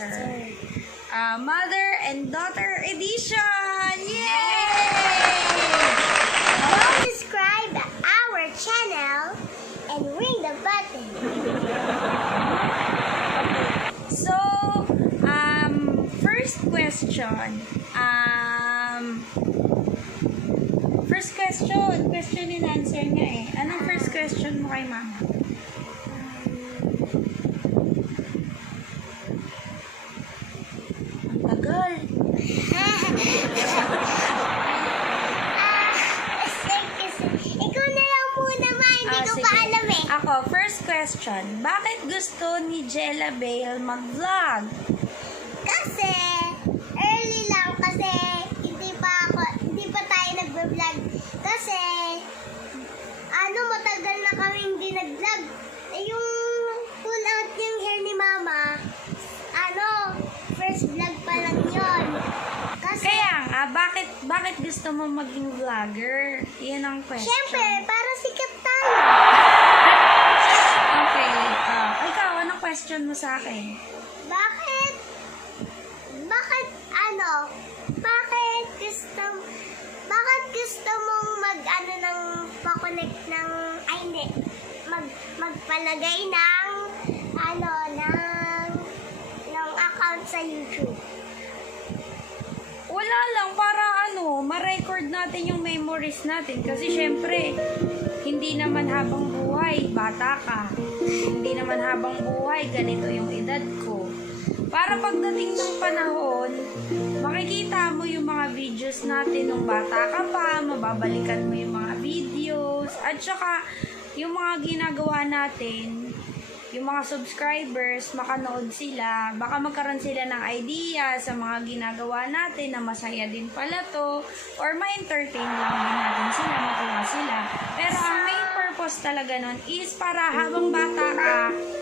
answer. Mother and daughter edition! Yay! Subscribe our channel and ring the button. So, first question. Question and answer nga eh. Anong first question mo kay mama? Ang tagal. Ikaw na lang muna, ma. Hindi ko pa Sige. alam eh. Ako, first question. Bakit gusto ni Jella Bale mag-vlog? Kasi, early lang. Kasi, hindi pa tayo nag-vlog. Kasi, matagal na kami hindi nag-vlog. Yung pull out yung hair ni mama, first vlog pa lang yun. Kasi, Kaya nga, bakit gusto mo maging vlogger? Yan ang question. syempre, para sikat tayo. Okay. Ikaw, anong question mo sa akin? Bakit gusto mong pa-connect ng, magpalagay ng account sa YouTube? Wala lang, para ma-record natin yung memories natin. Kasi syempre, hindi naman habang buhay, bata ka. Hindi naman habang buhay, ganito yung edad ko. Para pagdating ng panahon, makikita mo yung mga videos natin nung bata ka pa, mababalikan mo yung mga videos, at saka yung mga ginagawa natin, yung mga subscribers, makanood sila, baka magkaroon sila ng idea sa mga ginagawa natin na masaya din pala to, or ma-entertain lang din natin sila, matuwa sila. Pero ang main purpose talaga nun is para habang bata ka,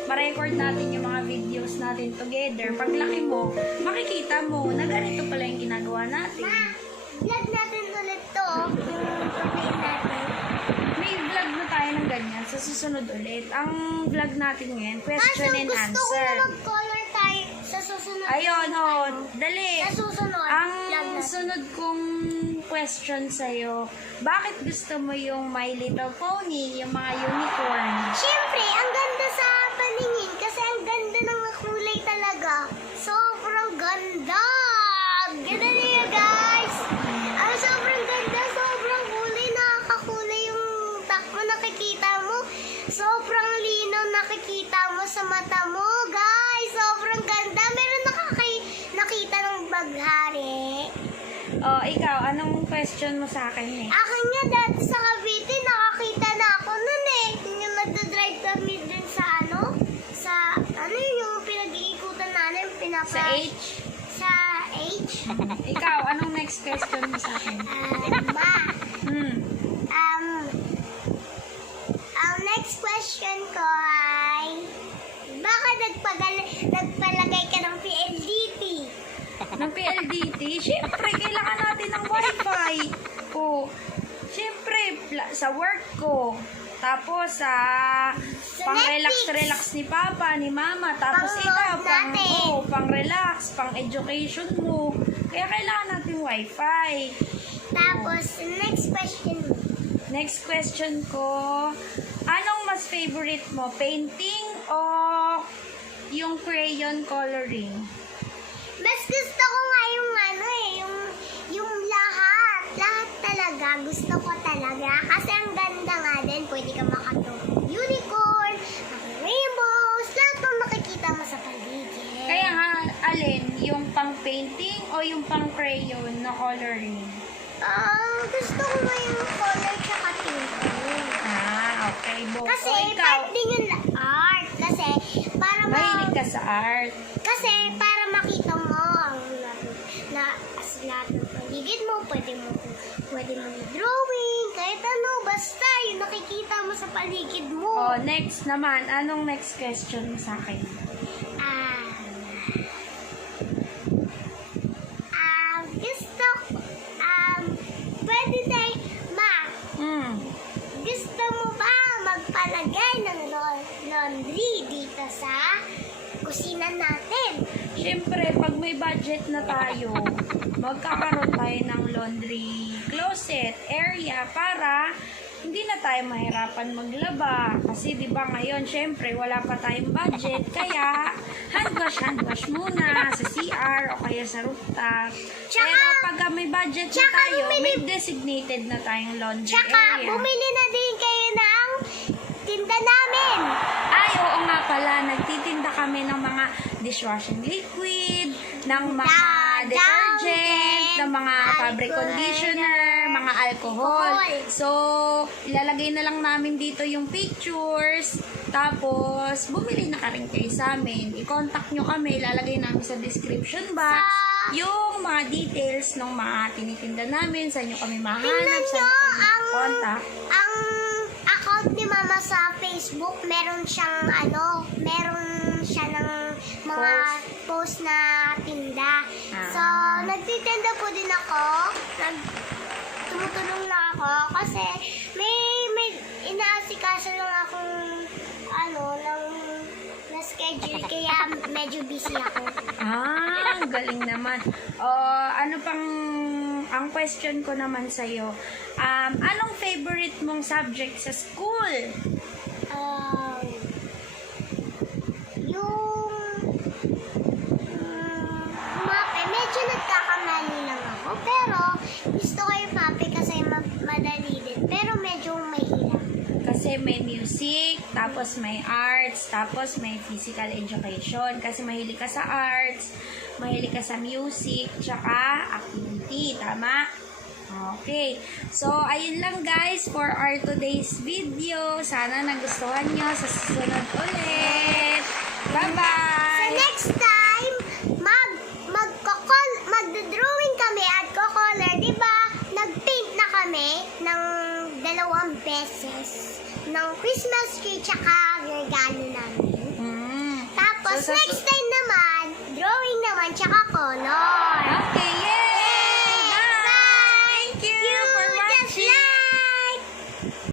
ma-record natin yung mga videos natin together. Paglaki mo, makikita mo na ganito pala yung ginagawa natin. Ma, vlog natin ulit to. Yung topic natin. May vlog na tayo ng ganyan sa susunod ulit. Ang vlog natin ngayon, question and Gusto ko answer. mag-color tayo sa susunod. Ayun, dali. Sa susunod. Ang vlog natin. sunod kong question sa'yo, bakit gusto mo yung My Little Pony, yung mga unicorn? Siyempre, ang ganda sa paningin kasi ang ganda ng kulay talaga. Sobrang ganda! Ganda niya, guys! Sobrang ganda, sobrang kulay. Nakakakulay yung takbo nakikita mo. Sobrang linaw nakikita mo sa mata mo, guys! Sobrang ganda. Meron nakita ng baghari. Ikaw, anong question mo sa akin eh? Akin nga dati sa Cavite, nakakita na ako nun eh. Yung nagdadrive kami dun sa yung pinag-iikutan namin, Sa H? Sa H. Ikaw, anong next question mo sa akin? Ma, Hmm. ang next question ko ay, baka nagpalagay ka ng PLDT? Ng PLDT, syempre, kailangan natin ng wifi. Syempre, sa work ko. Tapos, pang-relax ni Papa, ni Mama. Tapos, ikaw, Pang-load natin. pang-relax, pang-education mo. Kaya kailangan natin wifi. Tapos, next question mo. Next question ko, anong mas favorite mo? Painting o yung crayon coloring? Mas gusto ko nga yung lahat talaga, gusto ko talaga. Kasi ang ganda nga din, pwede ka makatulog unicorn, rainbows, lahat ng makikita mo sa paligid. Kaya nga, alin? Yung pang-painting o yung pang-crayon na coloring? Gusto ko nga yung color tsaka painting. Okay. Kasi, O ikaw, pwede yung art. Kasi, para mahilig ka sa art. Kasi, para makita mo ang lahat ng paligid mo, pwede mo i-drawing, kahit ano, basta yung nakikita mo sa paligid mo. Next naman, anong next question mo sa akin? Pwede tayo, ma, Hmm. gusto mo ba magpalagay ng laundry dito sa kusina natin? syempre, pag may budget na tayo, magkakaroon tayo ng laundry closet area para hindi na tayo mahirapan maglaba. Kasi di ba ngayon, syempre, wala pa tayong budget. Kaya, hand wash muna sa CR o kaya sa rooftop. Pero pag may budget na tayo, may designated na tayong laundry Tsaka, area. bumili na din kayo ng tinda namin. Ay, oo nga pala, nagtitinda kami ng mga dishwashing liquid, ng mga detergent, ng mga fabric conditioner, mga alcohol. So, ilalagay na lang namin dito yung pictures, tapos bumili na ka rin kayo sa amin. I-contact nyo kami, ilalagay namin sa description box yung mga details ng mga tinitinda namin, saan nyo kami mahanap, saan nyo kami contact. Ang account ni Mama sa Facebook, meron siyang meron siya ng mga post na tinda. So, nagtitinda po din ako. Tumutulong na ako kasi may inaasikaso lang akong na schedule kaya medyo busy ako. Ang galing naman. Ano pang, ang question ko naman sa'yo, anong favorite mong subject sa school? Mape, medyo nagkakamali lang ako. Pero, gusto ko yung mape kasi madali din. Pero medyo mahirap. Kasi may music, tapos may arts, tapos may physical education. Kasi mahilig ka sa arts, mahilig ka sa music, tsaka activity. Tama? Okay. So, ayun lang guys for our today's video. Sana nagustuhan nyo. Sa susunod ulit. Bye-bye! So, next time, magdodrawing kami at ko-color. Diba, nag-paint na kami ng 2 beses ng Christmas tree tsaka regalo namin. Tapos, So, next time naman, drawing naman tsaka color. Okay.